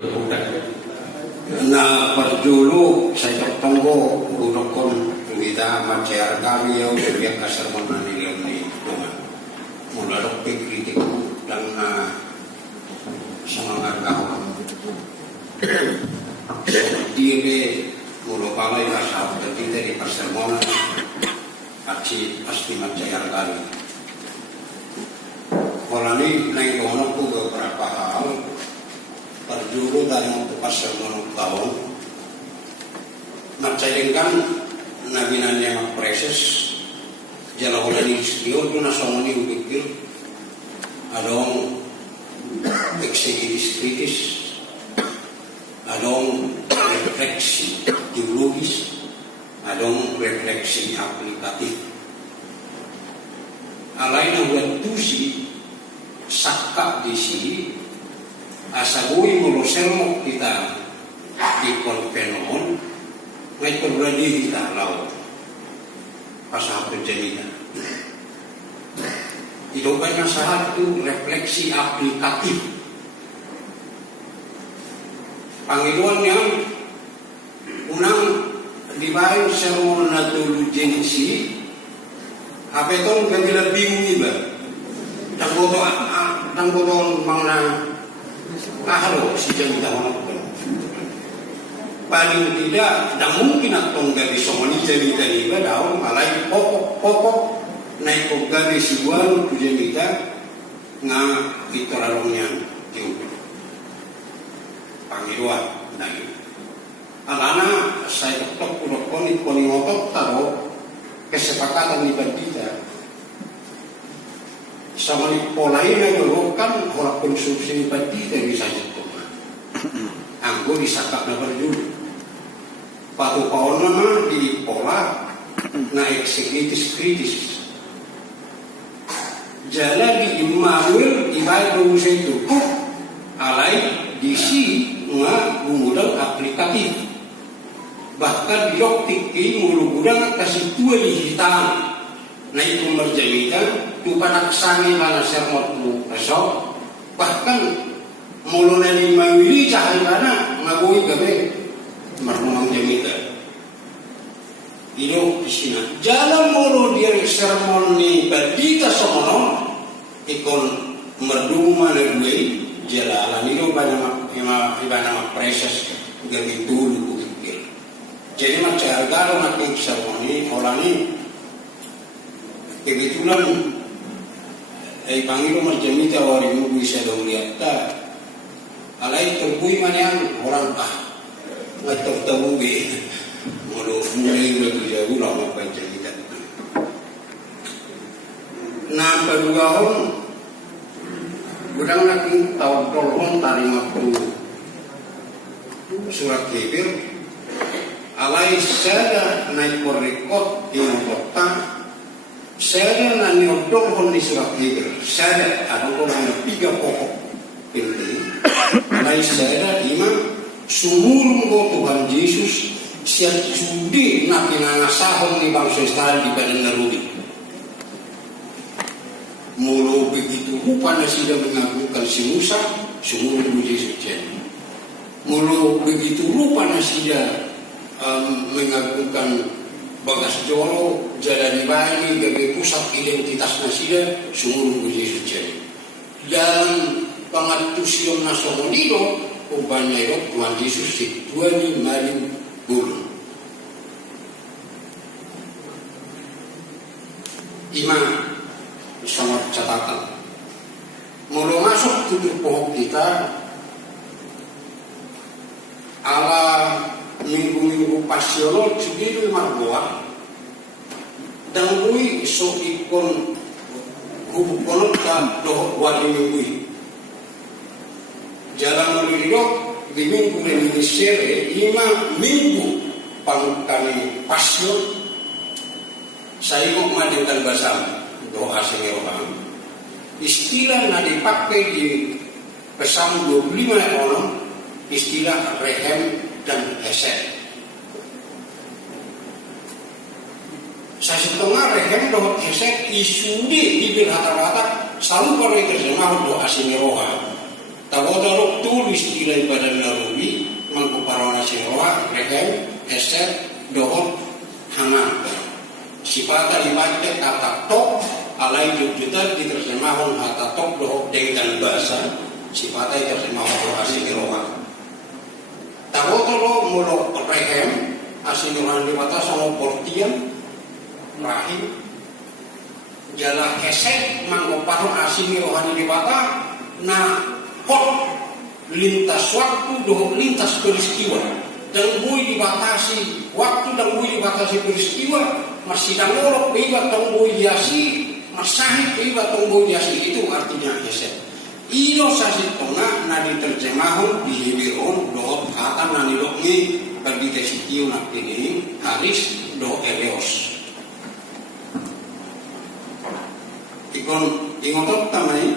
Na perjulu saya tertunggu gurukun kita macam kami yang biar kasar mana ni dengan mudah kritik dan semangat kawan. Dia mulu balai asal terdiri dari persermonan pasti macam kami. Kalau ni naik kono tu beberapa hal. Perjuru dari pasal tahun macam nabi yang proses jalan oleh istior tu nasomoni ubikil adong eksekutif kritis adong refleksi teologis adong refleksi aplikatif alaina buat tusi sakap di sini asabui mulusermo kita di konvenon ngay terberadi kita laut pasal perjalanan itu banyak satu refleksi aplikatif panggilannya unang dibayar sermon natul jenisi apa itu kagila bingung iba tang boto mangna kahalo si jemita hono paling tidak mungkin atong gabi somoni jemita ni ba daw malay pokok naik kog gabi si wan tu jemita nga itoralongnya tiu pangiruan nai alana saya tok poni ngotot taro kesepakatan di bandita sama ni polai na kan orang konsumsi padi dari saja tu. Anggo disakap na berjulu. Patu paon nama di pola na eksekutif kritis. Jala di imamul ibadah usaha itu. Alai disi nga gumudang aplikatif. Bahkan dioptik ini mulu gudang kasih tua di hitam. Na itu merjamikan tu panaksani mana sermot tu esok bahkan mulai di mawili cahaya mana ngagui gabe marmong jamita itu di sini jalan mulu dia sermon ni berdita semono ikon merduma negeri jalan itu banyak ibadah proses gabe dulu pikir jadi macam harga makin sermon ni orang ni kebetulan panggil merjamita warimu bisa dong lihat tak alai terbui mana yang orang nggak terbui mulai betul jauh lama penjamita nah kedua orang gudang lagi tahun tolong tarima puluh surat Hebir alai saya naik korekot di kota saya nani odong hon di surat Hebir saya ada orang tiga pokok penting lain saya imam sumurung go Tuhan Yesus siap sudi nabi nangasahon di bangsa Israel di badan Narudi mulu begitu rupa nasida mengagungkan si Musa sumurung Yesus jadi mulu begitu rupa nasida mengagungkan Bagas Jolo, jalan di Bali, gabe pusat identitas nasida, sumurung Yesus jadi. Dalam pengatusium nasionalido, ubahnya Tuhan Yesus situani maling bulu. Imam sama catatan. Mulu masuk tutur pohon kita, ala minggu-minggu pasional sendiri marboa dan bui so ikon hubungan dan doh wali minggu jalan meridok di minggu ini sere 5 minggu pangkani pasion saya mau mengadakan bahasa doa sengerohan istilah yang dipakai di pesan 25 orang istilah rehem dan hesed. Saya setengah rehem doa hesed isu di bibir hata-hata selalu pada terjemah doa sini roha. Tawodorok tulis ilai badan narubi mangkuparona sewa rehem eset dohot hanan. Sifata dibaca kata tok alai jujutan diterjemahkan kata tok dohot dengan bahasa sifata diterjemahkan asing roha. Tawodorok mulu rehem asing rohan dibata sama portian rahim. Jala eset mangkuparona asing rohan dibata na kok lintas waktu doh lintas peristiwa dan bui dibatasi waktu dan bui dibatasi peristiwa masih dangolok beibat tong bui diasi masahid beibat tong bui diasi itu artinya eset ino sasit tongah na diterjemahun bihibiron doh kata na nilokni bagi tesitiu nak ini haris doh eleos ikon ingotot tamai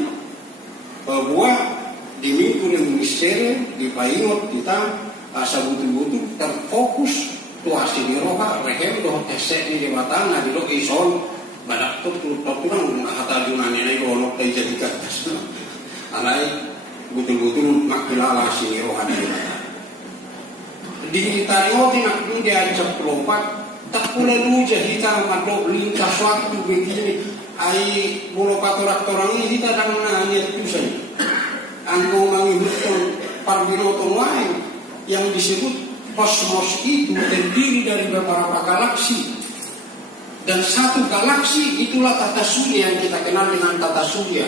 bahwa di minggu yang misteri di paingot kita asa butuh-butuh terfokus tu hasil roha rehem doh esek ni debatan na dilo ison badak tu turang kata junane nai golok tei jadi katas alai butuh-butuh makilala hasil roha ni debatan di tario nak ni dia ajak lompat tak pula lu jahita madok lintas waktu begini ai mulu patorak-torang ini kita dang niat tu saja. Angko mengikutkan parbinoton lain yang disebut kosmos itu terdiri dari beberapa galaksi dan satu galaksi itulah tata surya yang kita kenal dengan tata surya.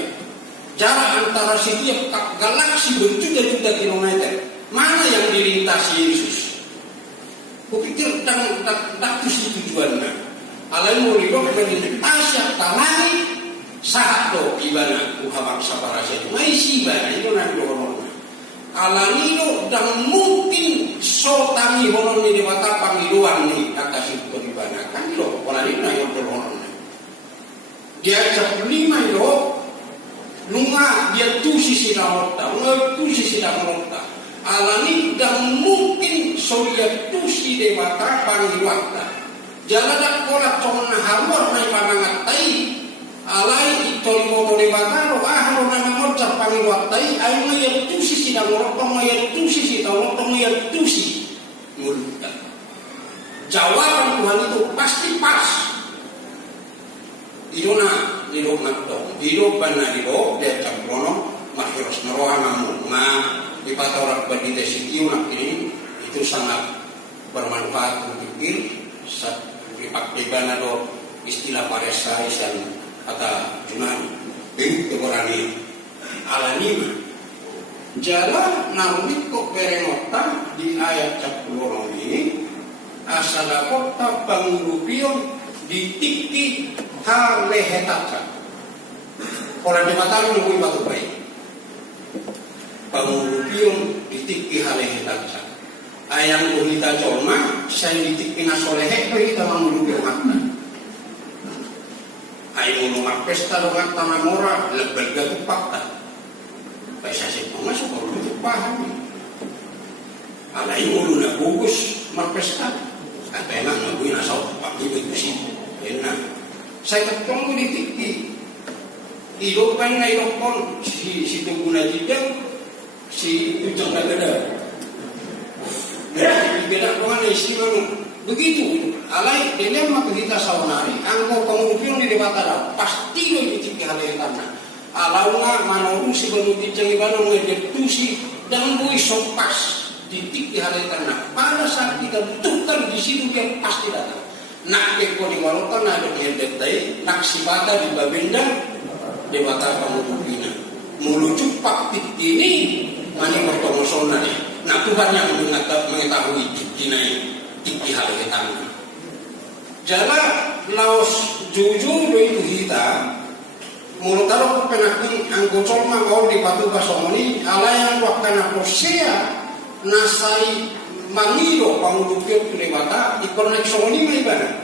Jarak antara setiap galaksi berjuta-juta kilometer. Mana yang dilintasi Yesus? Kupikir tak itu tujuannya. Alai muridok melintasi talani sahat do ibana uhamang saparasa itu maisi ibana itu nanti hormon alanino dan mungkin sotangi hormon ni dewata pangiluan ni akasih ko ibana kan lo walanina yang hormon dia cap lima yo lunga dia tu sisi lamota tu sisi lamota alani dan mungkin soya tu si dewata pangiluan jalan dak kola con harmor nai panangat tai alai itol mo de bataro ahro na ngorca pangiwattai ay mayar tusi sidang orong mayar tusi sidang orong mayar tusi multa jawaban Tuhan itu pasti pas idona hidup nato hidup bana hidup dia camprono mahiros naroha namu ma dipatorak bagi desitiu nak ini itu sangat bermanfaat untuk diri dipakai bana do istilah paresa dan kata Yunani, bentuk keberani alanima. Jala narumit kok berengota di ayat 10 ini asal kota pangrupion ditiki halehetaca. Orang jembatan nunggu batu baik. Pangrupion ditiki halehetaca. Ayang kita colma saya ditiki nasolehe kita mangrupion makna. Ayo ngomong pesta dengan tanah mora lebel gatu fakta. Pesa sih masuk kalau itu paham. Alai mulu nak gugus marpesta. Kata enak ngakuin asal pakai itu sih. Enak. Saya ketemu di tiki. Hidupan na hidupon si tuguna jidang si ujang gagada. Ya, beda dengan istimewa. Begitu, alai dengan makhluk sawanari, angko pengurupion di debatara pasti lo dicik hal yang tanah. Alauna manoru si benuti cengiban ngedetusi dan bui sopas ditik di hal yang tanah. Pada saat kita butuhkan di situ dia pasti datang. Nak keko di warotan ada yang detai, nak sibata di babenda debatara pengurupina. Mulu cupak ini mani bertemu sonari. Nah Tuhan yang mengetahui ini. Tinggi hal kita. Jala laos jujur itu kita mulut taruh penakun anggocol mangkau di batu basomoni ala yang wakana posea nasai mangido pangudukir kulebata ikonek somoni maibana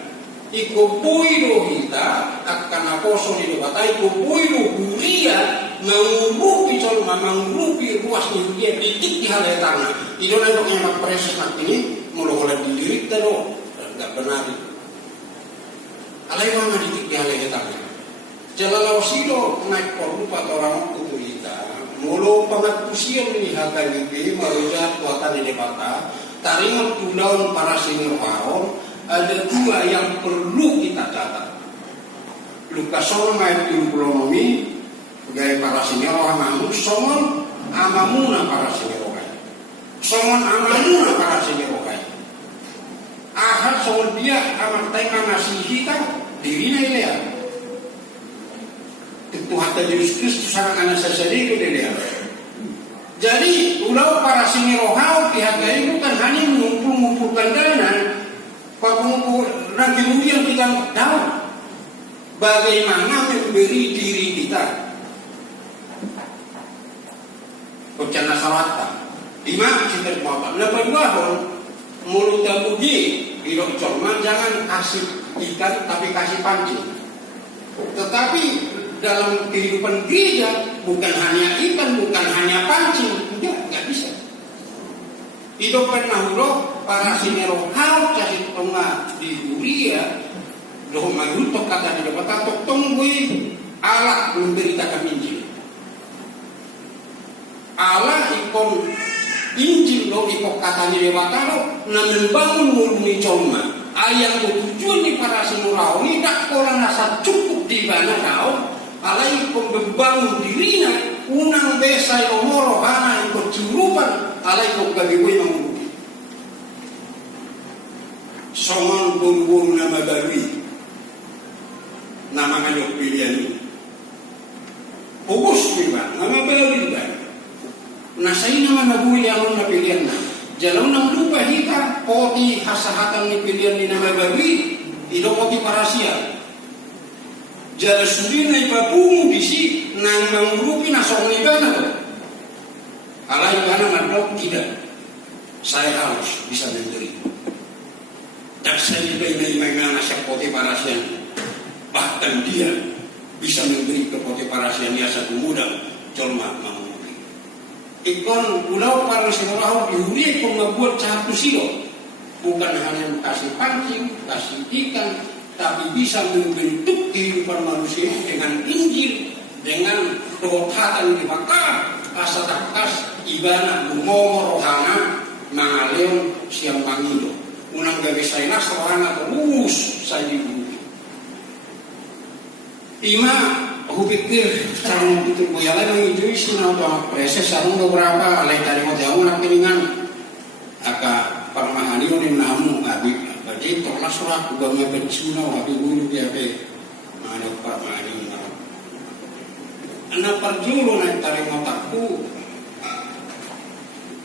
iko puido kita akan aposo di debata iko puido buria mengurupi colma mengurupi ruas dia di hal tanah itu nanti yang proses ini mula-mula dilirik tado enggak benar alai mama ditik di hal tanah jalalaw sido naik korban orang kutu kita Mulu pengatusian ni HKBP merujuk kuatan di debata. Taringan tulang para senior paron ada dua yang perlu kita catat. Lukas Solomai ekonomi gaya para senior amamu somon amamuna para senior kai. Somon amamuna para senior kai. Ahad somon dia amat tengah ngasih kita dirinya ini ya. Itu hatta Yesus Kristus sangat anak sendiri dia. Jadi ulau para senior hau pihak lain bukan hanya mengumpulkan dana, pengumpul dan kemudian kita tahu bagaimana memberi diri kita. Bencana salatan. 5 kita bapak. 82 mulut tabuji tidak cuma jangan kasih ikan tapi kasih pancing. Tetapi dalam kehidupan gereja bukan hanya ikan, bukan hanya pancing, nggak bisa. Itu pernah dulu para senior hal kasih tengah di Huria, doh mayutok kata di dapat tok tonggui Allah memberitakan Injil. Allah ikon Injil lo ikon katanya lewat lo, na membangun murni cuma. Ayang tujuan di para senior hal ini tak orang rasa cukup di mana kau. Alai membangun dirinya unang besai omoro hana ikut curupan alai kok gawe mengurupi soman buru-buru nama Darwi nama ngajok pilihan ini fokus pilihan nama Darwi nasai nama nabui yang na pilihan jalan nang lupa hika poti hasahatan ni pilihan ni nama Darwi ido poti parasia jala surina ipapungu bisi nang mengurupi nasong ibana tuh. Alai ibana madok tidak. Saya harus bisa memberi. Dan saya juga ini mengenai nasib poti parasian. Bahkan dia bisa memberi ke poti parasian dia satu muda colma mengurupi. Ikon pulau parasian orang dihuri ikon membuat satu silo. Bukan hanya kasih pancing, kasih ikan, tapi bisa membentuk kehidupan manusia dengan Injil, dengan rohatan dibakar, asatakas, ibana, ngomong rohana, mangaleon, siang mangido. Unang gawe saya nas rohana terus saya dibumi. Ima, aku pikir sarung itu boyalan yang hijau sinau doang proses sarung beberapa alai tadi mau jauh nak kelingan, agak permahanion yang namu abis. Jadi tolak surah kubangnya bencuna habis bulu dia be mana pak mana ini anak perjulu naik tarik motakku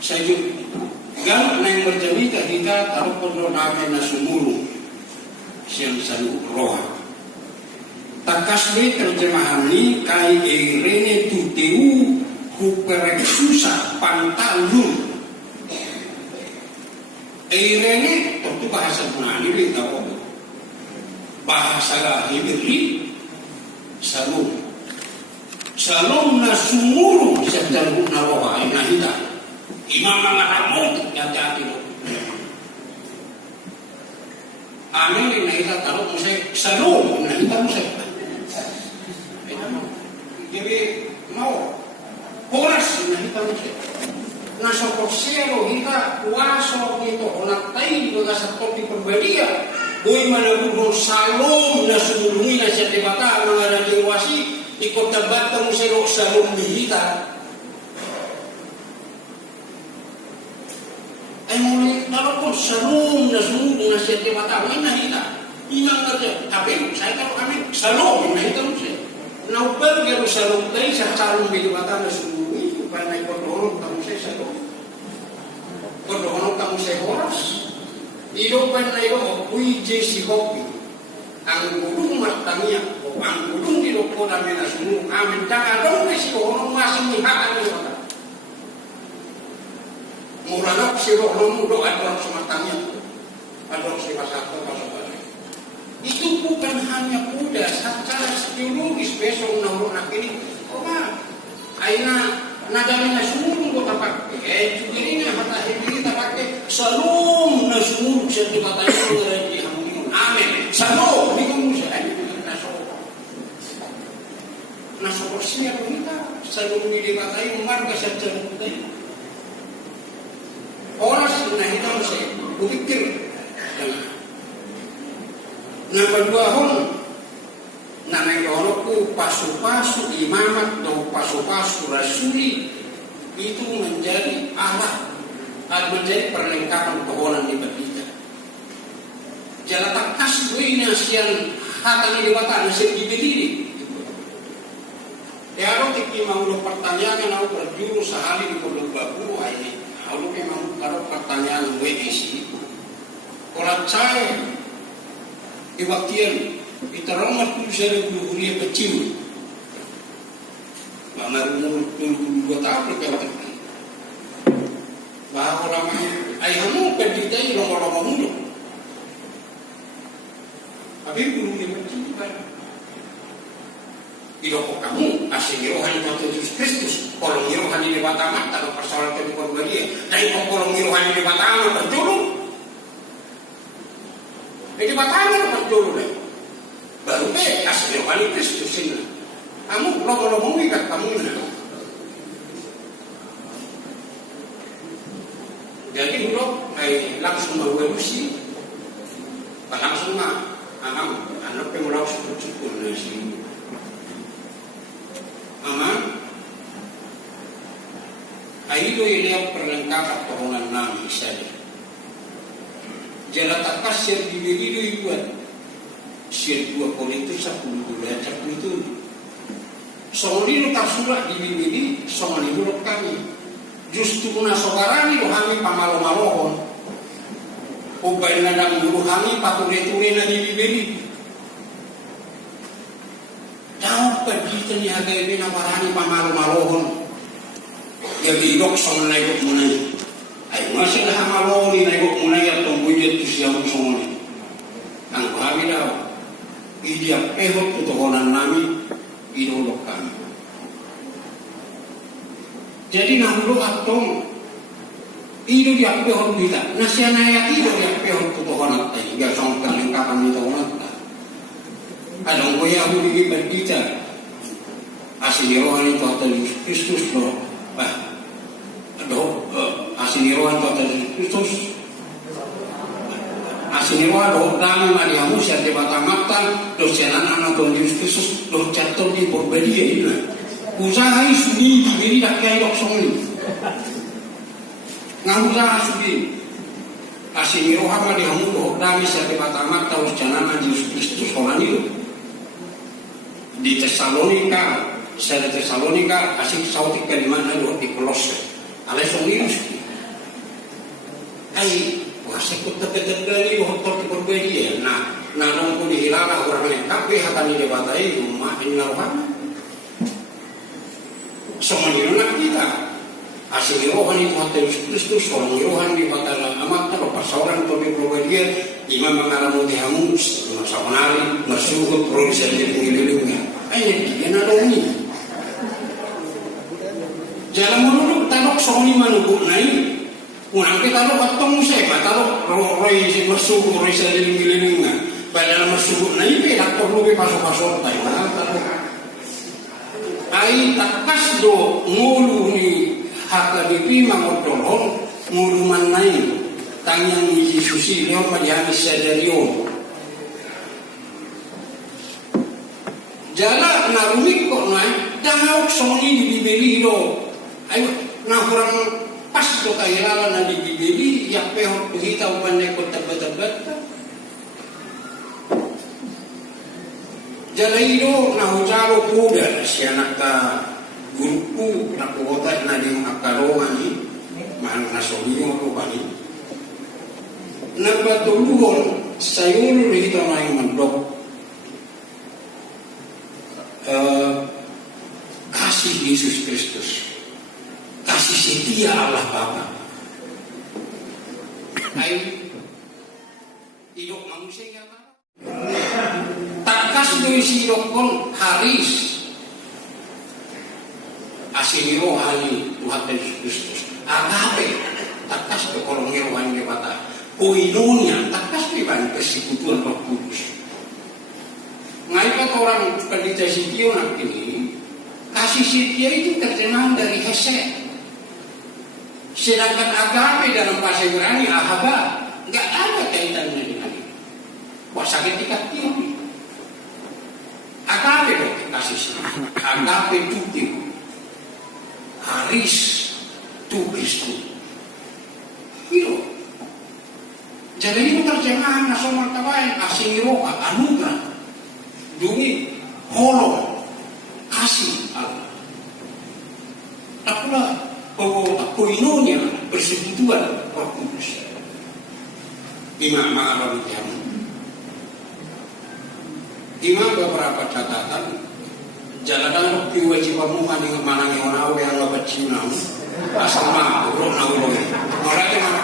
saya juga naik berjamika kita taruh pondok nabi nasumulu siang sanu roh takasbe terjemahan ini kai erene tuteu kuperek susah pantalun Irene tentu bahasa Yunani kita tahu. Bahasa Hebrew salum. Salum na sumuru setelah naroha ina hita. Imam mangahamot hati-hati. Amin ina hita taruh musai salum ina hita musai. Jadi mau horas ina hita musai. Nasa korsero hita kuaso itu onak tay juga satu di perbedia boy mana budo salom na sumurungi na siya debata mga nagingwasi ikot tabat ka mo sero salom ni hita ay muli talapod salom na sumurungi na siya debata may nahita inang natin tapi saya kalau kami salom na hita mo siya naupal kaya salom tayo sa salom ni debata na sumurungi upaya na ipagdorong kamu saya salom berdoa kamu saya horas hidupan na iyo kui jesi hoki ang gudung matangnya ang gudung di loko na menasunu amin jangan dong si orang masing nihaan iyo murana si orang mudo adon sematangnya adon si pasako pasako itu bukan hanya kuda secara psikologis besok naurun nak ini apa aina nadali na sumurong ko tapak juga ini hata hindi kita pakai salum na sumurong siya dipatayin ko na rin hamon amin salum hindi ko mo siya nasokor siya kita sa lumilipat tayo, umarga sa tiyan tayo. Oras na hitang siya, bumikir. Nabaduahon, na nangyawa ko paso-paso imamat atau paso-paso rasuli, itu menjadi alat at menjadi perlengkapan pohonan di kita. Jala takas ini asian hata ni dewata nasib diberi. Ya ro tiki mau pertanyaan aku berjuru sehari di pondok babu ini. Aku memang kalau pertanyaan gue isi. Orang saya iwaktian kita ramah tu saya dulu kecil. Mana umur 22 tahun kita berarti. Bahwa orang ayahmu pendidikan lama-lama mulu. Tapi belum kecil kan. Iloko kamu asing rohani Tuhan Yesus Kristus. Kolong rohani di Batam atau persoalan kehidupan dia. Dan kolong rohani di Batam berjulur. Di Batam berjulur deh. Baru deh asing rohani Kristus ini. Kamu lama-lama ikat kamu ini. Jadi dulu langsung mengelusi. Langsung anak pemulauan cukup nasi. Ayo ini perlengkapan pohonan nami saja. Jala takas yang diberi buat siar 2 Korintus 10 ayat 1. Somoni tak surat diberi, somoni dulu kami. Justru na sobarani rohani pamalo-malohon. Ubay na ng rohani patuloy-tuloy na diberi. Dapat kita ni agay binawarani pamalo-malohon. Jadi dok sama naik munai. Ay masih dah maloni naik munai atau budget tu siapa semua ni. Ang kami dah. Idia pehot tu tokonan nami idolok kami. Jadi nahulu atong ido dia pehot kita. Nasiana ya ido dia pehot tu tokonan tadi. Biar songkan lengkapan ni tokonan. Adong koya aku digibat kita. Asli rohani Tuhan Yesus Kristus loh. Asiniruan Tuhan Yesus Kristus. Asiniruan doh dami Maria Musa di Batamatan, dosenan anak Tuhan Yesus Kristus, doh jatuh di Borbedia ini. Usaha sudi diberi dak kiai dok songi. Ngamusaha sudi. Asiniruan Maria Musa doh dami sa di Batamatan, dosenan anak Yesus Kristus orang itu. Di Tesalonika, saya di Tesalonika, asing sautik kalimantan doh di Kolose. Alay songius. Ay, wasik ko taga-taga hotor ti Borbedia. Nanong ko dihilala orang yang kape hatan ni debatay, umahin na rohan. So manilunak kita. Asing irohan ni Tuhan Yesus Kristus, orang irohan di batala amat, kalau pasawaran to di Borbedia, imam mengalamu di hamus, masa penari, masuhut, produser di pengililingnya. Ay, dia nadong ni. Jalan menurut tanok soni manubuk naik. Unang kita lo katong saya, matalo roy si masuhut, roy sa liling-liling na. Padahal masuhut naik, dator lo pasok-pasok tayo. Ay takas do ngulu ni hakabipi mangotolong ngulu man naik. Tanyang ni Yesusi, leon madihamis sa dariyo. Jala narumik kok naik, dangawak soni dibibeli do. Ayo, nah kurang pas to kailala na dibibili, yak pehot kita upanay ko tabat-tabat. Jalaido na hujalo kuda siya naka grupo na kuota na di makarongan ni mahal na soliyo ko ba ni. Nagbatuluhon sa yulo rito na yung mandok. Kasih Yesus Kristus. Kasih setia Allah Bapa. Ayo, hidup manusia yang takas do hidup pun haris. Asini rohani Tuhan Yesus Kristus. Agape takas do kolong rohani Bapa. Koinonia takas do iban persekutuan Roh Kudus. Ngaipat orang pendidik sitio nak ini kasih setia itu terjemahan dari hesed. Sedangkan agape dalam bahasa Ibrani, ahaba, nggak ada kaitannya dengan itu. Kuasa ketika tiup. Agape dong kasih setia. Agape tu tiup. Haris tu Kristus. Itu. Jadi ini terjemahan nasional tawain asing roka anugerah. Dungi holong kasih Allah. Akulah koinonia persekutuan Roh Kudus. Imam Arabi Jamu. Imam beberapa catatan. Jalan kewajiban muka dengan manangi orang yang lebat cium asal mah roh nauloi. Orang yang